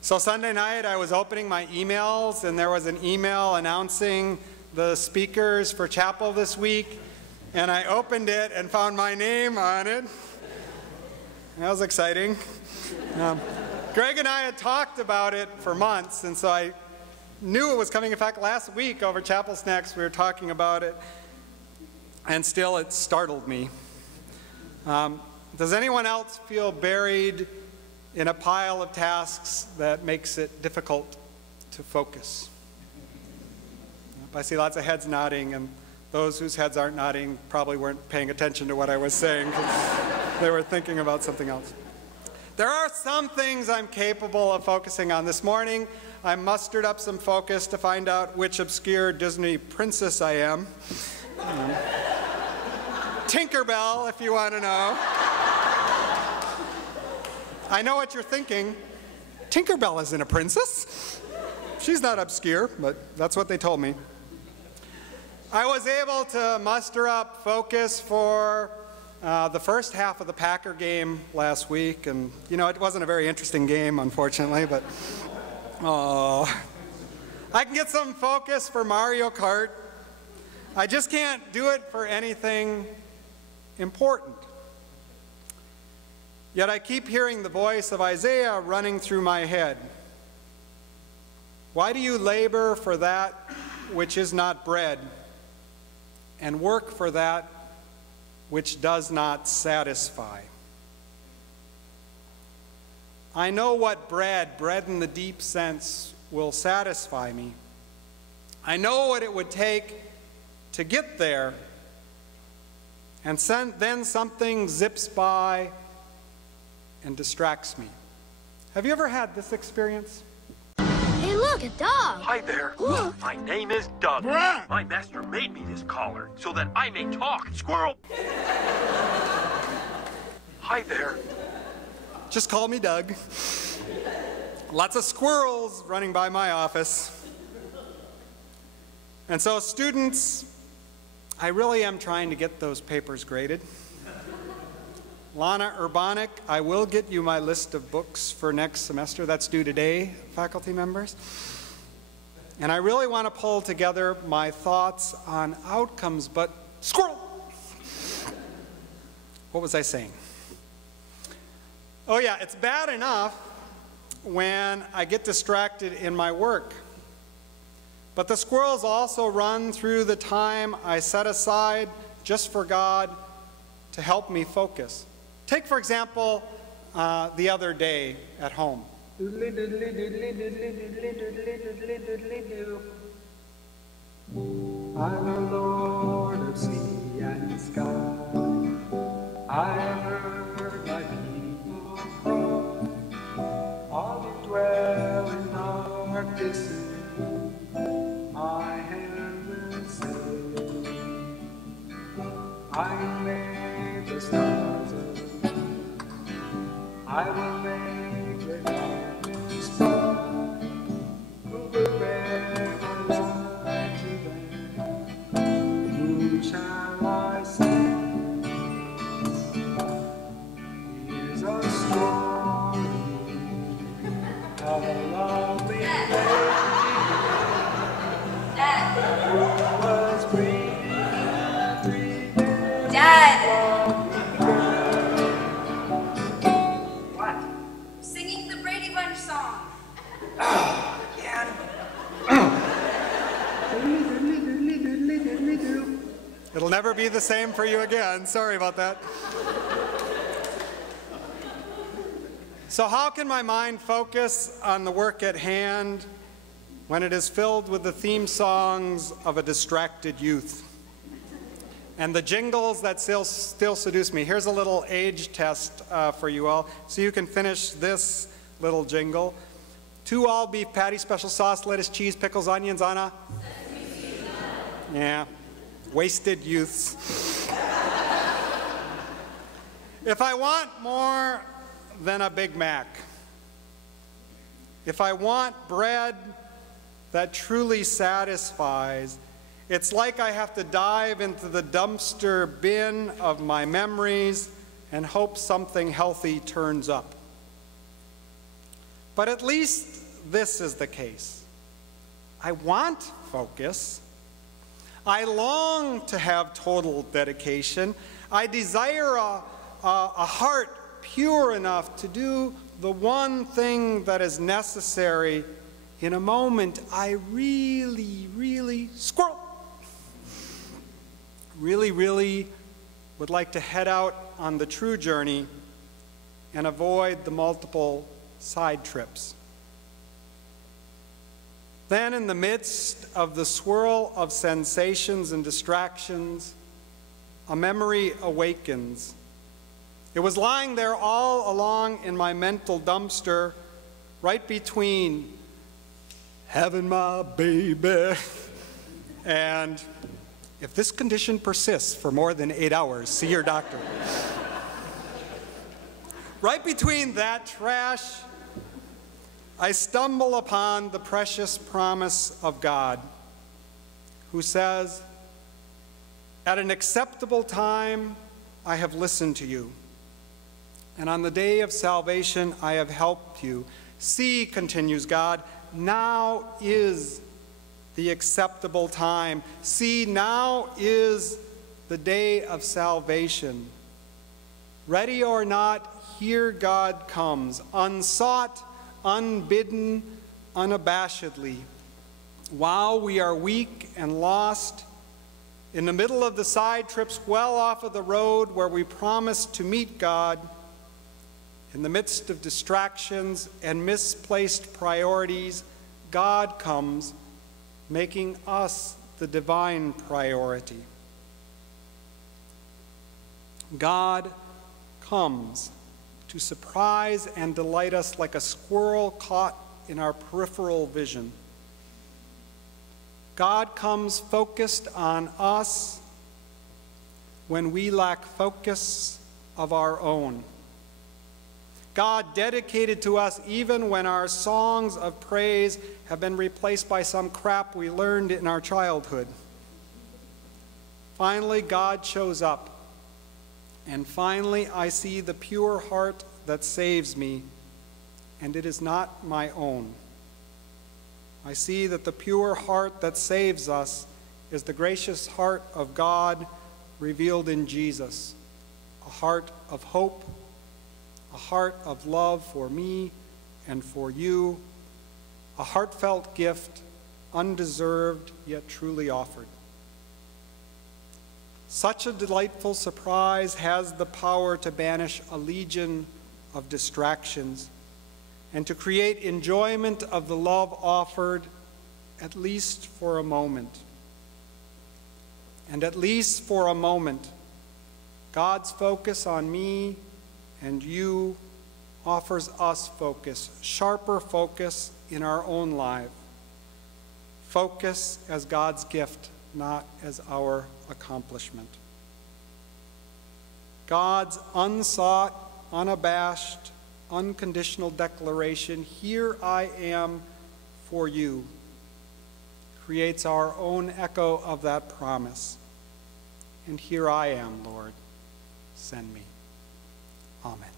So Sunday night I was opening my emails and there was an email announcing the speakers for chapel this week, and I opened it and found my name on it. That was exciting. Greg and I had talked about it for months, and so I knew it was coming. In fact, last week over Chapel Snacks we were talking about it, and still it startled me. Does anyone else feel buried in a pile of tasks that makes it difficult to focus? I see lots of heads nodding, and those whose heads aren't nodding probably weren't paying attention to what I was saying because they were thinking about something else. There are some things I'm capable of focusing on. This morning, I mustered up some focus to find out which obscure Disney princess I am. Tinkerbell, if you want to know. I know what you're thinking. Tinkerbell isn't a princess. She's not obscure, but that's what they told me. I was able to muster up focus for the first half of the Packer game last week, and you know, it wasn't a very interesting game, unfortunately, but I can get some focus for Mario Kart. I just can't do it for anything important. Yet I keep hearing the voice of Isaiah running through my head. Why do you labor for that which is not bread, and work for that which does not satisfy? I know what bread in the deep sense, will satisfy me. I know what it would take to get there, and then something zips by and distracts me. Have you ever had this experience? Hey, look, a dog. Hi there. Look. My name is Doug. My master made me this collar so that I may talk. Squirrel. Hi there. Just call me Doug. Lots of squirrels running by my office. And so students, I really am trying to get those papers graded. Lana Urbanik, I will get you my list of books for next semester. That's due today, faculty members. And I really want to pull together my thoughts on outcomes, but squirrel! What was I saying? Oh yeah, it's bad enough when I get distracted in my work. But the squirrels also run through the time I set aside just for God to help me focus. Take, for example, the other day at home. I'm the Lord of sea and sky. I heard my people cry. All who dwell in darkness, my hand will save. I made the stars I will make the darkness bright. Who will ever lie to them? Who shall I send? Here's a story of a lovely lady who was breathing. Dad! It'll never be the same for you again. Sorry about that. So how can my mind focus on the work at hand when it is filled with the theme songs of a distracted youth and the jingles that still seduce me? Here's a little age test for you all, so you can finish this little jingle. 2 all-beef patties, special sauce, lettuce, cheese, pickles, onions on a... Yeah. Wasted youths. If I want more than a Big Mac, if I want bread that truly satisfies, it's like I have to dive into the dumpster bin of my memories and hope something healthy turns up. But at least this is the case. I want focus. I long to have total dedication. I desire a heart pure enough to do the one thing that is necessary in a moment I really, squirrel, really would like to head out on the true journey and avoid the multiple side trips. Then in the midst of the swirl of sensations and distractions, a memory awakens. It was lying there all along in my mental dumpster, right between having my baby and if this condition persists for more than 8 hours, see your doctor. Right between that trash, I stumble upon the precious promise of God, who says, "At an acceptable time, I have listened to you, and on the day of salvation, I have helped you. See," continues God, "now is the acceptable time. See, now is the day of salvation. Ready or not, here God comes, unsought, unbidden, unabashedly. While we are weak and lost, in the middle of the side trips well off of the road where we promised to meet God, in the midst of distractions and misplaced priorities, God comes, making us the divine priority. God comes to surprise and delight us like a squirrel caught in our peripheral vision. God comes focused on us when we lack focus of our own. God dedicated to us even when our songs of praise have been replaced by some crap we learned in our childhood. Finally, God shows up. And finally, I see the pure heart that saves me, and it is not my own. I see that the pure heart that saves us is the gracious heart of God revealed in Jesus, a heart of hope, a heart of love for me and for you, a heartfelt gift, undeserved yet truly offered. Such a delightful surprise has the power to banish a legion of distractions and to create enjoyment of the love offered, at least for a moment. And at least for a moment, God's focus on me and you offers us focus, sharper focus in our own life. Focus as God's gift, not as our accomplishment. God's unsought, unabashed, unconditional declaration, "Here I am for you," creates our own echo of that promise. And here I am, Lord, send me. Amen.